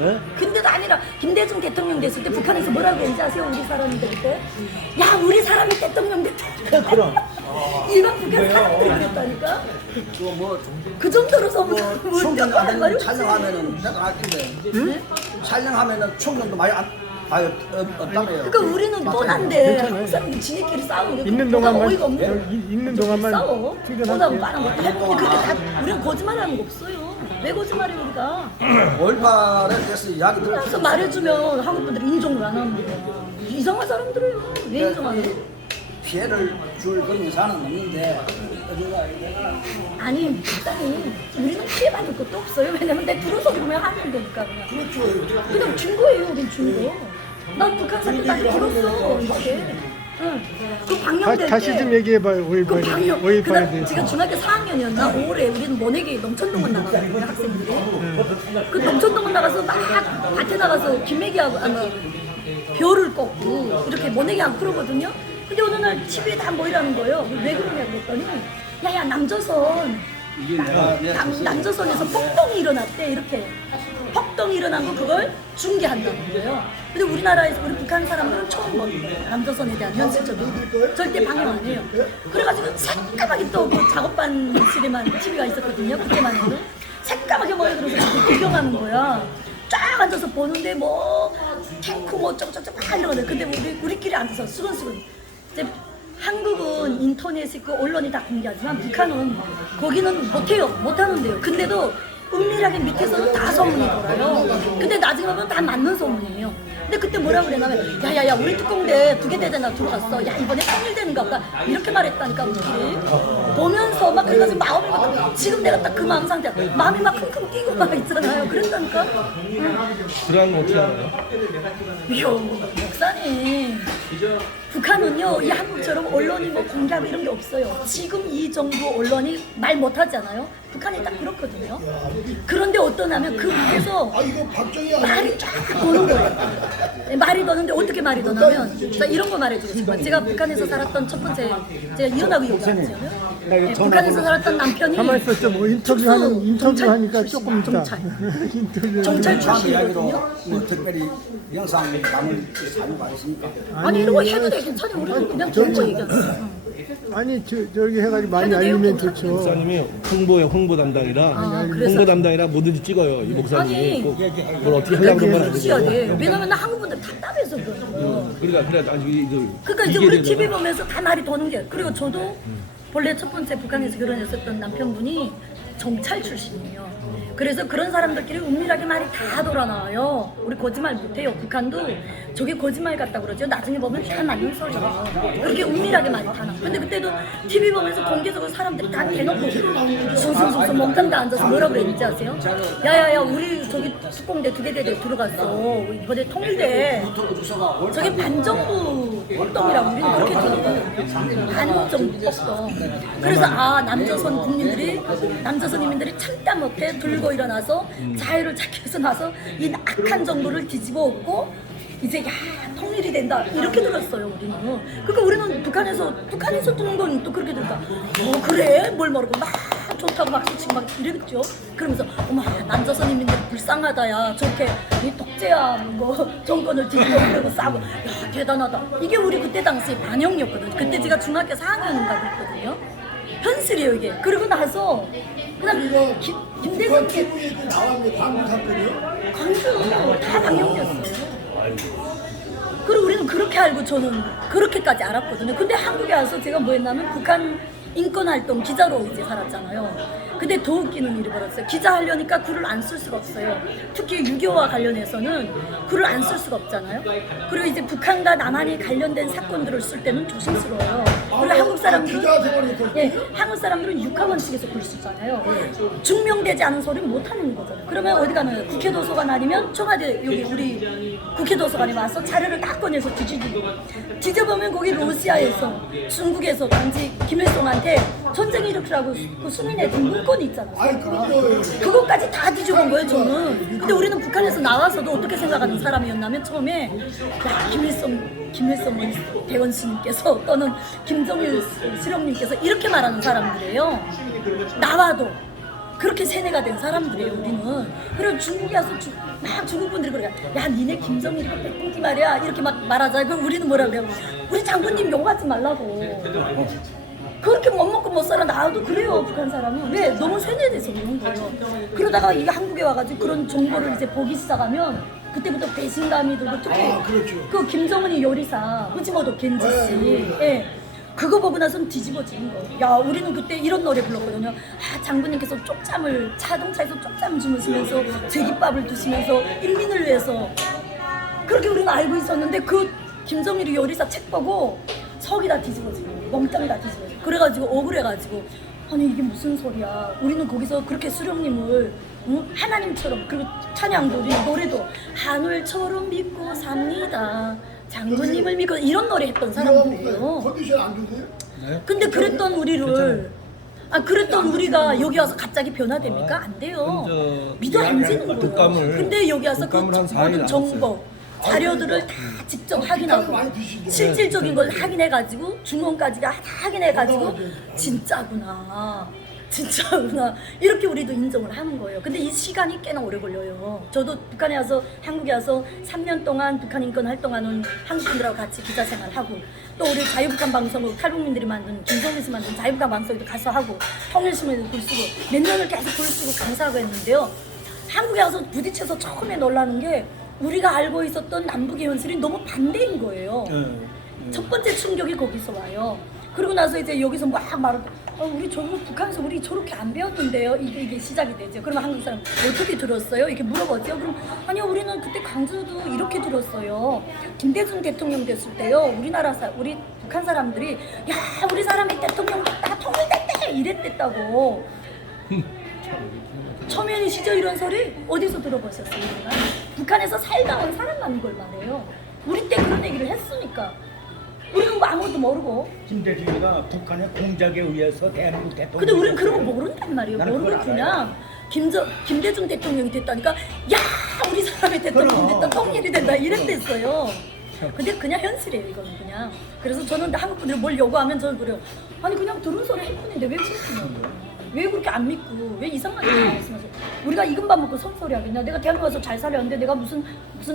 예? 근데도 아니라 김대중 대통령 됐을 때 북한에서 뭐라고 했는지 아세요? 우리 사람들 그때? 야 우리 사람이 대통령 됐다. 그럼. 일반 북한 사람들이 그랬다니까? 그 정도로 소문 충전하는 말이야? 촬영하면은 내가 할텐데 촬영하면은 충전도 많이 없다며요. 그러니까 우리는 뻔한데 한국 사람들 지네끼리 싸우고 있는 동안만 어이가 없네. 있는 동안만 싸워. 충전할게요. 뻔하고 빠른 거 다. 그렇게 다 우리는 거짓말하는 거 없어요. 왜 거짓말해 우리가? 5.18에 대해서 이야기 그래서 들었어요. 말해주면 한국 분들이 인정을 안 하는 거야. 이상한 사람들이에요. 왜 인정하는 거야? 피해를 줄 그런 의사는 없는데 아니, 일단은 우리는 피해받을 것도 없어요. 왜냐면 내 들어서 보면 하는 거니까 그냥. 그냥 준 거예요, 우린 준 거. 난 북한 사람 나한테 들었어, 이렇게. 응. 그 방영될 다시 때 좀 얘기해봐요. 그 방영, 5.18에 그다음 대해서. 제가 중학교 4학년이었나 5월에 우리는 모내기 농촌동원 나가거든요 학생들이. 그 농촌동원 나가서 막 밭에 나가서 김매기하고 벼를 꺾고 이렇게 모내기하고 그러거든요. 근데 어느 날 TV에 다 모이라는 거예요. 왜 그러냐고 그랬더니 야야 남조선 남조선에서 폭동이 일어났대 이렇게. 폭동이 일어난 거 그걸 중계한다는 거예요. 근데 우리나라에서 우리 북한 사람들은 처음 보는 거예요. 남조선에 대한 현실적으로 절대 방영 안 해요. 그래가지고 새까맣게 또 그 작업반실에만 TV가 있었거든요. 그때만 해도 새까맣게 모여들어서 구경하는 거야. 쫙 앉아서 보는데 뭐 탱크 뭐 어쩌고저쩌고 막 이러거든. 근데 우리끼리 앉아서 수근수근. 이제 한국은 인터넷 있고 언론이 다 공개하지만 북한은 거기는 못해요. 못하는데요. 근데도 은밀하게 밑에서는 다 소문이 돌아요. 근데 나중에 보면 다 맞는 소문이에요. 근데 그때 뭐라고 그랬냐면 야야야 우리 특공대 두 개 대대나 들어갔어. 야 이번에 통일되는가 보다. 이렇게 말했다니까 우리끼리. 보면서 막 그래가지고 마음이 막 지금 내가 딱 그 마음 상태야. 마음이 막 킁킁 뛰고 막 있잖아요. 그랬다니까. 불안은 어떻게 알아요? 이야 목사님. 북한은요 이 한국처럼 언론이 뭐 공개하고 이런 게 없어요. 지금 이 정부 언론이 말 못하잖아요. 북한이 딱 그렇거든요. 그런데 어떠냐면 그 밑에서 말이 쫙 도는 거예요. 말이 도는데 어떻게 말이 도냐면 자 이런 거 말해주고 싶어요. 제가 북한에서 살았던 첫 번째 제가 이혼하고 욕하잖아요. 네, 북한에서 살았던 남편이 가만 있었죠. 뭐 인터뷰 하니까 조금 있다. 인터뷰. 정찰 다음 출신이거든요. 이야기로 뭐 특별히 영상 남을 사유가 있습니까? 아니 이런 거 해도 돼 괜찮아요. 우리는 그냥 좋은 거 얘기하는 아니 저기 해가지고 많이 해도 돼요? 알리면 좋죠. 목사님이 홍보 담당이라 그래서? 홍보 담당이라 뭐든지 찍어요. 이 목사님이 아니. 꼭 뭘 어떻게 하려고 그런 건 그래야 아니고. 돼. 왜냐면 나 한국 분들 답답해서 그래요. 그러니까 그래 아주 그러니까 이제 우리 TV 보면서 다 말이 도는 게 그리고 저도 본래 첫 번째 북한에서 결혼했었던 남편분이 정찰 출신이에요. 그래서 그런 사람들끼리 은밀하게 말이 다 돌아 나와요. 우리 거짓말 못해요. 북한도 저게 거짓말 같다 그러죠. 나중에 보면 다 맞는 소리예요. 그렇게 은밀하게 말이 다 나. 근데 그때도 TV 보면서 공개적으로 사람들이 다 대놓고 숭숭숭숭 멍땅다 앉아서 뭐라고 그랬는지 아세요? 야야야 우리 저기 특공대 두 개 대대 들어갔어. 이번에 통일대. 저게 반정부 활동이라고 우리는 그렇게 들어요. 반정부 폭동. 그래서 아 남조선 국민들이 남조선 인민들이 참다 못해 들고 일어나서 자유를 찾기 위해서 나서 이 악한 정부를 뒤집어 엎고 이제 야 통일이 된다 이렇게 들었어요 우리는. 그러니까 우리는 북한에서 듣는 건 또 그렇게 들까. 그래 뭘 모르고 막 좋다고 막 치고 막 이랬죠. 그러면서 어머 남조선 인민들 불쌍하다야 저렇게 이 독재야 뭐 정권을 뒤집어 엎고 싸고 야 대단하다. 이게 우리 그때 당시 반영이었거든. 그때 제가 중학교 4학년인가 그랬거든요. 현실이에요 이게. 그리고 나서 그다음 김대중 광주 다 방영이었어요. 그리고 우리는 그렇게 알고 저는 그렇게까지 알았거든요. 근데 한국에 와서 제가 뭐 했냐면 북한 인권활동 기자로 이제 살았잖아요. 근데 더 웃기는 일이 벌어졌어요. 기자 하려니까 글을 안 쓸 수가 없어요. 특히 6.25와 관련해서는 글을 안 쓸 수가 없잖아요. 그리고 이제 북한과 남한이 관련된 사건들을 쓸 때는 조심스러워요. 그리고 한국 사람들은 육하원칙에서 글 쓰잖아요. 증명되지 않은 소리는 못 하는 거잖아요. 그러면 어디 가면 국회 도서관 아니면 청와대 여기 우리 국회 도서관에 와서 자료를 다 꺼내서 뒤져보면 거기 러시아에서 중국에서 당시 김일성한테 전쟁 일으키라고 그 수민에 든 문건이 있잖아요. 그것까지 다 뒤져본 거예요 저는. 근데 우리는 북한에서 나와서도 어떻게 생각하는 사람이었냐면 처음에 야 김일성 대원씨님께서 또는 김정일 수령님께서 이렇게 말하는 사람들이에요. 나와도 그렇게 세뇌가 된 사람들이에요 우리는. 그리고 중국에 와서 막 중국 분들이 그래요. 야 니네 김정일이가 백분기 말이야 이렇게 막 말하잖아요. 그럼 우리는 뭐라 그래요? 우리 장군님 욕하지 말라고. 그렇게 못 먹고 못 살아. 나도 그래요. 북한 사람은. 왜? 너무 세뇌돼서 그런 거예요. 그러다가 이 한국에 와가지고 그런 정보를 이제 보기 시작하면 그때부터 배신감이 들고 특히 그 김정은이 요리사 후지모토 겐지 씨 예. 그거 보고 나서는 뒤집어지는 거예요. 야 우리는 그때 이런 노래 불렀거든요. 아 장군님께서 쪽잠을 자동차에서 쪽잠 주무시면서 제깃밥을 드시면서 인민을 위해서 그렇게 우리는 알고 있었는데 그 김정일이 요리사 책 보고 석이 다 뒤집어지고 멍땅이 다 뒤집어지고 그래가지고 억울해가지고 아니 이게 무슨 소리야. 우리는 거기서 그렇게 수령님을 응? 하나님처럼 그리고 찬양도 노래도 하늘처럼 믿고 삽니다. 장군님을 믿고 이런 노래 했던 사람들이에요. 컨디션 안 좋으세요? 근데 그랬던 우리를 그랬던 우리가 여기 와서 갑자기 변화됩니까? 안 돼요. 믿어 안 지는 거예요. 독감을 근데 여기 와서 그 독감을 한 4일 모든 정보 자료들을 다 직접 확인하고 실질적인 걸 확인해가지고 중원까지 다 확인해가지고 진짜구나 이렇게 우리도 인정을 하는 거예요. 근데 이 시간이 꽤나 오래 걸려요. 저도 북한에 와서 한국에 와서 3년 동안 북한 인권 활동하는 한국분들하고 같이 기자 생활하고 또 우리 자유북한 방송국 탈북민들이 만든 김성민씨 만든 자유북한 방송에도 가서 하고 통일신문에도 글 쓰고 몇 년을 계속 글 쓰고 강사하고 했는데요. 한국에 와서 부딪혀서 처음에 놀라는 게 우리가 알고 있었던 남북의 현실이 너무 반대인 거예요. 첫 번째 충격이 거기서 와요. 그리고 나서 이제 여기서 막 말을 우리 저거 북한에서 우리 저렇게 안 배웠는데요. 이게 시작이 되죠. 그러면 한국 사람 어떻게 들었어요? 이렇게 물어보죠. 그럼 아니요 우리는 그때 광주도 이렇게 들었어요. 김대중 대통령 됐을 때요. 우리 북한 사람들이 야 우리 사람이 대통령 다 통일됐대 이랬댔다고. 처음에는 시절 이런 소리 어디서 들어보셨어요? 우리가? 북한에서 살다 온 사람만 이걸 말해요. 우리 때 그런 얘기를 했으니까. 우리는 뭐 아무것도 모르고. 김대중이가 북한의 공작에 의해서 대한민국 대통령. 근데 우리는 그런 거 모른단 말이에요. 모르고 그냥 김대중 대통령이 됐다니까 야 우리 사람이 대통령 됐다 통일이 된다 이랬댔어요. 근데 그냥 현실이에요 이거는 그냥. 그래서 저는 한국 분들이 뭘 요구하면 저는 그래요. 아니 그냥 들은 소리 할 뿐인데 왜 그렇냐고. 왜 그렇게 안 믿고 왜 이상하게 말씀하세요? 우리가 이것만 먹고 손소리 하겠냐? 내가 대한민국 와서 잘 살았는데 내가 무슨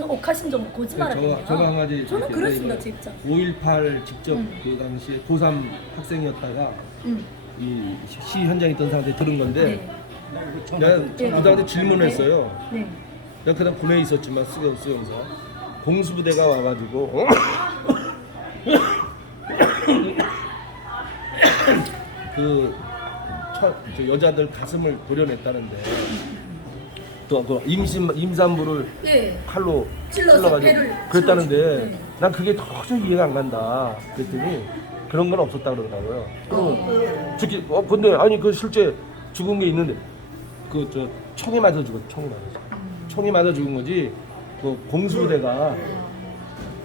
옥하신 점 거짓말하겠냐? 저거 한 가지 저는 그렇습니다 제 입장. 5.18 직접 그 당시에 고3 학생이었다가 이 시 현장에 있던 사람한테 들은 건데 내가 부장한테 질문을 했어요. 네. 내가 그다음 군에 있었지만 수용사 공수부대가 와가지고 저 여자들 가슴을 도려냈다는데 또 그 임산부를 네. 칼로 찔러서 찔러가지고 배를 그랬다는데 네. 난 그게 도저히 이해가 안 간다 그랬더니 그런 건 없었다 그러더라고요. 그럼 특히 근데 아니 그 실제 죽은 게 있는데 그 저 총에 맞아 죽었 총이 맞아 죽은 거지 그 공수부대가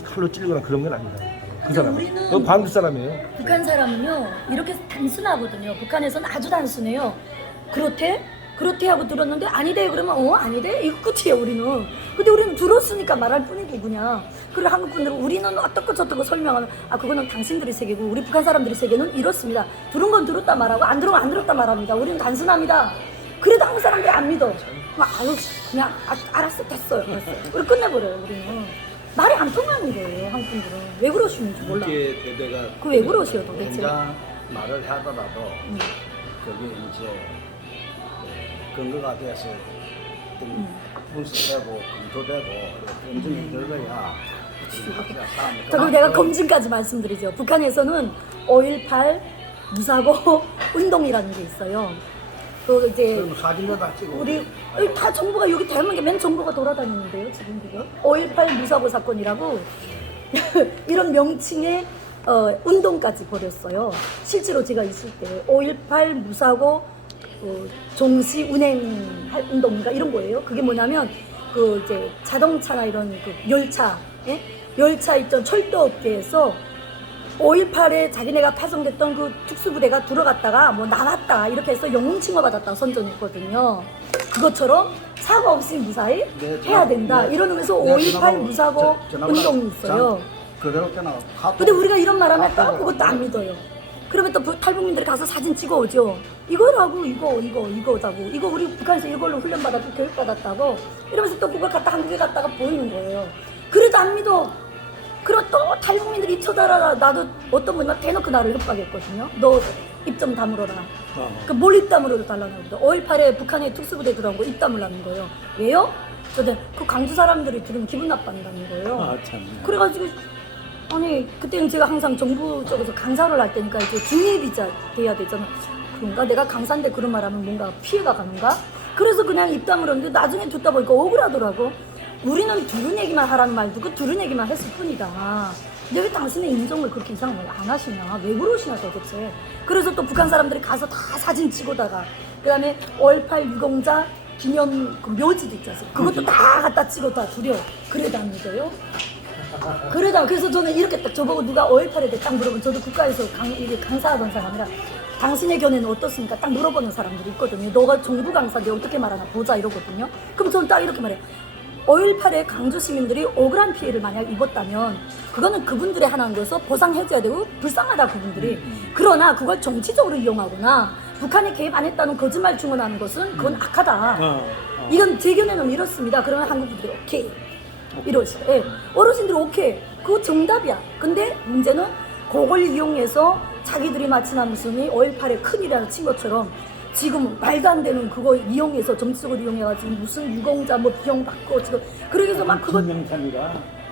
칼로 찔거나 그런 건 아니다. 그 사람 우리는 그 광주 사람이에요. 북한 사람은요 이렇게 단순하거든요. 북한에서는 아주 단순해요. 그렇대 하고 들었는데 아니대 그러면 아니대 이거 끝이에요 우리는. 근데 우리는 들었으니까 말할 뿐이고 그냥. 그리고 한국 분들은 우리는 어떻고 저떻고 설명하면 그거는 당신들의 세계고 우리 북한 사람들의 세계는 이렇습니다. 들은 건 들었다 말하고 안 들으면 안 들었다 말합니다. 우리는 단순합니다. 그래도 한국 사람들이 안 믿어. 그냥 알았어 됐어요. 우리 끝내버려요 우리는. 말이 안 통하는 거예요 한국 분들은. 왜 그러시는지 몰라. 그 왜 그러세요 도대체? 혼자 말을 하더라도 그게 이제 근거가 돼서 분석되고 검토되고 검증이 들어야 그럼 내가 검증까지 말씀드리죠. 북한에서는 5.18 무사고 운동이라는 게 있어요. 그 이제 사진도 다 찍고 우리 다 정보가 여기 대한민국에 맨 정보가 돌아다니는데요 지금 그거 5.18 무사고 사건이라고 이런 명칭의 운동까지 벌였어요. 실제로 제가 있을 때 5.18 무사고 종시 운행할 운동인가 이런 거예요. 그게 뭐냐면 그 이제 자동차나 이런 그 열차 있던 철도업계에서 5.18에 자기네가 파송됐던 그 특수부대가 들어갔다가 뭐 나왔다 이렇게 해서 영웅 칭호받았다고 선전했거든요. 그것처럼 사고 없이 무사히 해야 된다 이러면서 5.18 무사고 운동이 있어요. 그대로 그냥 근데 우리가 이런 말 하면 또 그것도 안 믿어요. 그러면 또 탈북민들이 가서 사진 찍어오죠. 이거라고 이거다고 이거 우리 북한에서 이걸로 훈련받았고 교육받았다고 이러면서 또 그걸 갖다 한국에 갔다가 보이는 거예요. 그래도 안 믿어. 그리고 또 탈북민들이 입 쳐달라. 나도 어떤 분이 대놓고 나를 협박했거든요. 너 입 좀 다물어라. 그 뭘 입 다물어도 달라는 거죠. 5.18에 북한에 특수부대 들어온 거 입 다물라는 거예요. 왜요? 저는 그 강주 사람들이 들으면 기분 나빠한다는 거예요. 아, 참. 그래가지고 아니 그때는 제가 항상 정부 쪽에서 강사를 할 때니까 이제 중립이자 돼야 되잖아. 그런가? 내가 강사인데 그런 말하면 뭔가 피해가 가는가? 그래서 그냥 입 다물었는데 나중에 듣다 보니까 억울하더라고. 우리는 두른 얘기만 하라는 말도 그 두른 얘기만 했을 뿐이다. 왜 당신의 인정을 그렇게 이상한 걸 안 하시냐? 왜 그러시냐 도대체? 그래서 또 북한 사람들이 가서 다 사진 찍어다가 그 다음에 5.18 유공자 기념 그 묘지도 있지 않습니까? 그것도 다 갖다 찍어다 주려. 그래도 안 믿어요? 그래서 저는 이렇게 딱 저보고 누가 5.18에 대해 딱 물어보면 저도 국가에서 이게 강사하던 사람이라 당신의 견해는 어떻습니까? 딱 물어보는 사람들이 있거든요. 너가 정부 강사인데 어떻게 말하나 보자 이러거든요. 그럼 저는 딱 이렇게 말해요. 5.18에 강주 시민들이 억울한 피해를 만약 입었다면 그거는 그분들의 하나인 거여서 보상해줘야 되고 불쌍하다 그분들이. 그러나 그걸 정치적으로 이용하거나 북한에 개입 안 했다는 거짓말 증언하는 것은 그건 악하다. 이건 제 견해는 이렇습니다. 그러면 한국 분들이 오케이 이러시죠. 예. 어르신들이 오케이 그거 정답이야. 근데 문제는 그걸 이용해서 자기들이 마치나 무슨 5.18에 큰일이라는 친 것처럼 지금 말도 안 되는 그거 이용해서 정치적으로 이용해가지고 무슨 유공자 뭐 비용 받고 지금 그러기 위해서 막 그거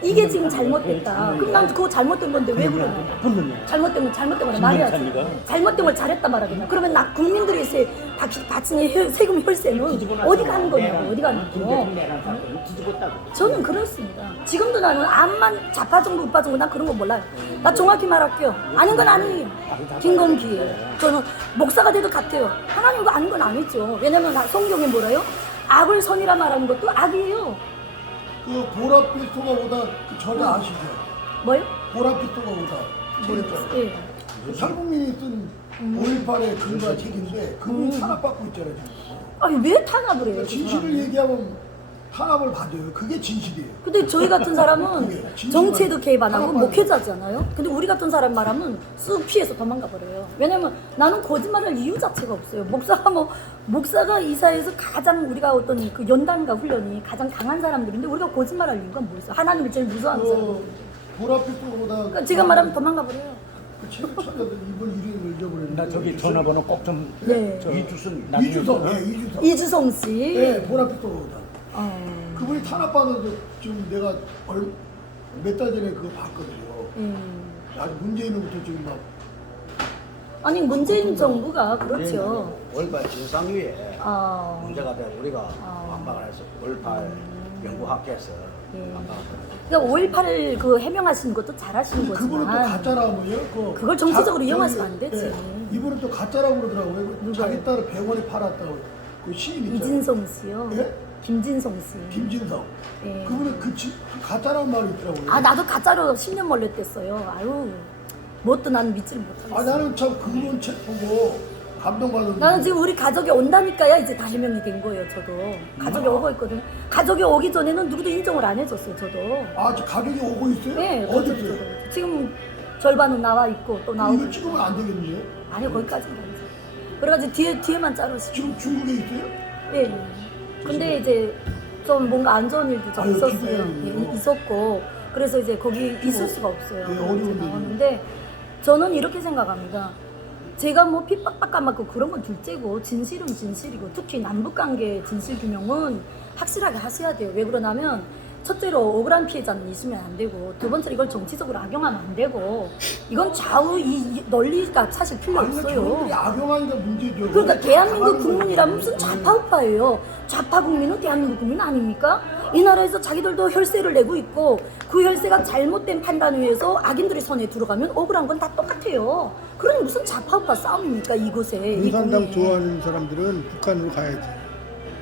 이게 지금 잘못됐다. 그럼 난 그거 잘못된 건데 왜 그러냐? 잘못된 건 말해야지. 잘못된 걸 잘했다 말하겠냐? 그러면 나 국민들이 바치는 세금 혈세는 어디 가는 거냐고? 어디 가는 거? 저는 그렇습니다. 지금도 나는 암만 좌파 정부, 우파 정부 난 그런 거 몰라요. 나 정확히 말할게요. 아는 건 아니에요. 김건기예요. 저는 목사가 돼도 같아요. 하나님과 아는 건 아니죠. 왜냐면 성경에 뭐라요? 악을 선이라 말하는 것도 악이에요. 그 보랏빛 소가보다 그 저자 아시죠? 뭐요? 보랏빛 소가보다 책이죠. 예. 그 탈북민이 쓴 5.18의 근거와 책인데 그분이 탄압받고 있잖아요 지금. 아니 왜 탄압을 해요? 그 진실을 사람은? 얘기하면 탄압을 받아요. 그게 진실이에요. 근데 저희 같은 사람은 그게 진실만 정치에도 개입 안 하고 탄압받는 목회자잖아요. 근데 우리 같은 사람 말하면 쓱 피해서 도망가 버려요. 왜냐면 나는 거짓말할 이유 자체가 없어요. 목사가 이사회에서 가장 우리가 어떤 그 연단과 훈련이 가장 강한 사람들인데 우리가 거짓말할 이유가 뭐 있어? 하나님을 제일 무서워하는 사람. 보랏빛 소가보다 그러니까 제가 말하면 도망가 버려요. 그 책을 찾아도 이번 이름을 잊어버렸는데. 나 저기 전화번호 꼭좀 네. 이주순 이주성, 예, 이주성. 이주성 씨. 예, 보랏빛 소가보다. 어. 그분이 탄압받아서 지금 내가 몇 달 전에 그거 봤거든요. 아주 문재인으로부터 지금 막 아니 문재인 정부가 그렇죠. 올바른 진상위에 어. 문제가 되고 우리가 반박을 해서 5.18 연구학회에서 반박을 했어요. 그러니까 5.18을 그 해명하시는 것도 잘하시는 그분은 또 거지만 가짜라면요. 그걸 정치적으로 이용하시면 안 저기, 되지. 예, 이분은 또 가짜라고 그러더라고요. 누가요? 자기 딸을 100원에 팔았다고. 그 시인 있잖아요. 이진성 씨요. 예? 김진성 씨. 김진성. 예. 그분은 그 가짜라는 말이 있더라고요. 아 나도 가짜로 10년 몰렸댔어요. 아유 뭣도 나는 믿지를 못하겠어. 아, 나는 참 그분 책 보고 감동받았는데. 나는 지금 우리 가족이 온다니까야 이제 다 해명이 된 거예요. 저도 가족이 오고 있거든요. 가족이 오기 전에는 누구도 인정을 안 해줬어요. 저도. 아, 저 가족이 오고 있어요? 네. 어디 그렇죠, 있어요? 그렇죠. 지금 절반은 나와 있고 또 나오고. 이거 찍으면 안 되겠는데요? 아니요 거기까지는 아니죠. 그래가지고 뒤에만 자르시고. 지금 중국에 있어요? 예. 근데 이제 좀 뭔가 안 좋은 일도 좀 아유, 있었어요. 기대해요. 예, 있었고 그래서 이제 거기 있을 수가 없어요. 네, 어려운 이제 일이죠. 나왔는데 저는 이렇게 생각합니다. 제가 뭐 핍박받고 안 받고 그런 건 둘째고 진실은 진실이고 특히 남북관계 진실 규명은 확실하게 하셔야 돼요. 왜 그러냐면 첫째로 억울한 피해자는 있으면 안 되고 두 번째로 이걸 정치적으로 악용하면 안 되고 이건 좌우 이 논리가 사실 필요 아니, 없어요. 저분들이 악용하니까 문제죠. 그러니까 대한민국 당하는 국민이라면 거지. 무슨 좌파우파예요. 좌파 국민은 대한민국 국민 아닙니까? 이 나라에서 자기들도 혈세를 내고 있고 그 혈세가 잘못된 판단에 의해서 악인들의 손에 들어가면 억울한 건 다 똑같아요. 그러니 무슨 좌파우파 싸움입니까 이곳에. 이 공산당 국민에. 좋아하는 사람들은 북한으로 가야지.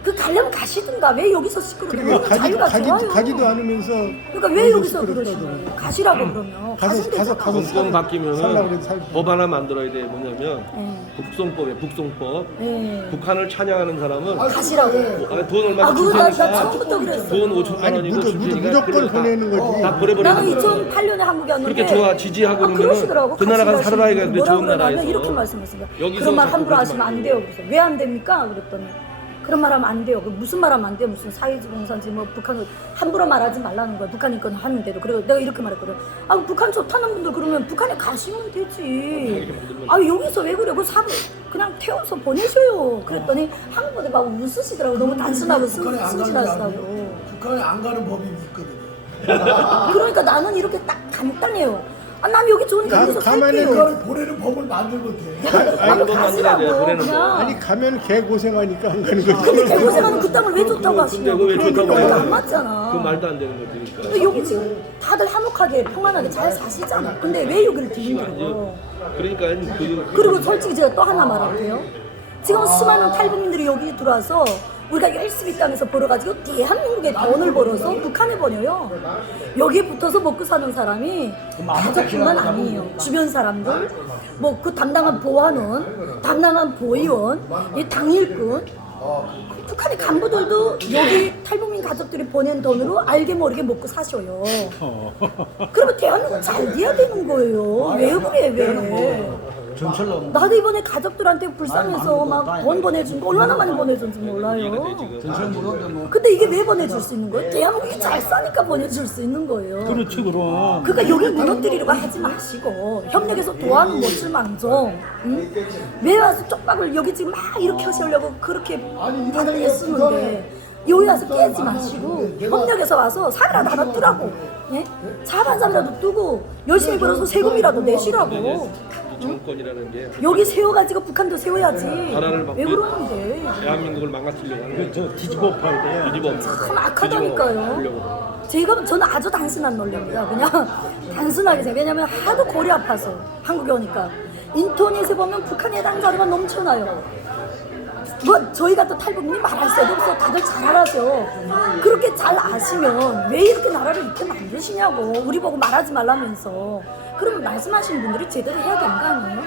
그 가려면 가시든가 왜 여기서 시끄럽게 그러면 자유가 좋아요. 가지도 않으면서 그러니까 왜 여기서 그러시는 거예요? 가시라고 그러면 가서 되잖아. 정권 살라고 바뀌면 그래도 살. 법 하나 만들어야 돼. 뭐냐면 네. 북송법에 북송법. 네. 북한을 찬양하는 사람은 가시라고. 돈 얼마 아 줄 그거 나 테니까 처음부터 그랬어. 돈 5천만 아니 원이고 줄 테니까 무조건 그걸 보내는 거지. 다 보내버리는 나는 거야. 2008년에 한국에 왔는데 그렇게 좋아 지지하고 그러면은 그러시더라고. 그 나라 가서 같이 살아라 이가 그래 뭐라 좋은 그러냐면 나라에서 이렇게 말씀하시죠. 여기서 그런 말 자꾸 함부로 그러지 하시면 안 말고. 돼요. 그래서 왜 안 됩니까? 그랬더니 그런 말 하면 안 돼요. 그 무슨 말 하면 안 돼요. 무슨 사회주의 공산지 뭐 북한을 함부로 말하지 말라는 거야. 북한이 건 하는데도. 그리고 내가 이렇게 말했거든. 아 북한 좋다는 분들 그러면 북한에 가시면 되지. 아 여기서 왜 그래? 그 사람 그냥 태워서 보내셔요. 그랬더니 한국 분들 막 웃으시더라고. 너무 단순하고 북한에 안 가는 게 순진하시다고. 아니에요. 북한에 안 가는 법이 있거든요. 그러니까 나는 이렇게 딱 간단해요. 아, 난 여기 좋으니까 여기서 가만히 살게요. 그걸 보내는 법을 만들면 돼. 나도 그건 만들어야 돼요, 가시라고 보내는 그냥. 아니 가면 개 고생하니까 안 가는 거지. 근데 개고생하는 그 땅을 왜 좋다고 근데 하시냐고. 그거 왜 좋다고 그거 해요? 안 맞잖아. 그 말도 안 되는 거지. 그러니까. 근데 여기 지금 다들 화목하게 평안하게 잘 사시잖아. 근데 왜 여기를 뒤흔들어? 그러니까 그리고 솔직히 제가 또 하나 말할게요. 지금 수많은 탈북민들이 여기 들어와서 우리가 열심히 땅에서 벌어가지고 대한민국에 돈을 벌어서 북한에 보내요. 여기에 붙어서 먹고 사는 사람이 가족뿐만 아니에요. 주변 사람들, 뭐 그 담당한 보안원, 담당한 보위원, 이 당일꾼, 북한의 간부들도 여기 탈북민 가족들이 보낸 돈으로 알게 모르게 먹고 사셔요. 그러면 대한민국 잘 돼야 되는 거예요. 왜 그래 왜? 나도 이번에 가족들한테 불쌍해서 막 돈 보내준 거 얼마나 많이 보내준지 몰라요. 근데 이게 왜 보내줄 수 있는 거예요? 대한민국이 잘 사니까 보내줄 수 있는 거예요. 그렇지 그럼. 그러니까 여기 무너뜨리려고 하지 마시고 협력해서 도와는 못줄 망정. 응? 왜 와서 쪽박을 여기 지금 막 이렇게 하시려고 그렇게 다들 애쓰는데 여기 와서 깨지 마시고 협력해서 와서 사이라도 하나 뜨라고. 예? 사업 한 사람이라도 뜨고 열심히 벌어서 세금이라도 내시라고. 정권이라는 게 여기 세워가지고 북한도 세워야지. 나라를 막 왜 그러는데? 대한민국을 망가뜨리려고 하는 거야. 저 뒤집어 봐야 돼. 뒤집어. 참 악하다니까요. 저는 아주 단순한 논리입니다. 그냥 단순하게 생각. 왜냐면 하도 골이 아파서 한국에 오니까 인터넷에 보면 북한에 대한 자료가 넘쳐나요. 뭐 저희가 또 탈북민이 말할 새도 없어. 다들 잘 알아서. 그렇게 잘 아시면 왜 이렇게 나라를 이렇게 만드시냐고. 우리 보고 말하지 말라면서. 그러면 말씀하시는 분들이 제대로 해야 되는 거 아니에요?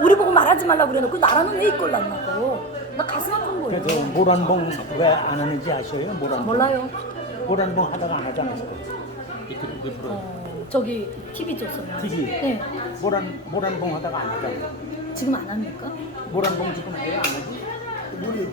우리 보고 말하지 말라고 그래놓고 나라는 왜 이꼴났냐고. 나 가슴 아픈 거예요. 그래서 모란봉 왜 안 하는지 아셔요? 모란봉. 몰라요. 모란봉 하다가 안 하지 않았을까? 저기 TV 줬어요. TV. 네. 모란봉 하다가 안 하잖아. 지금 안 합니까? 모란봉 지금 해요? 안 하지? 우리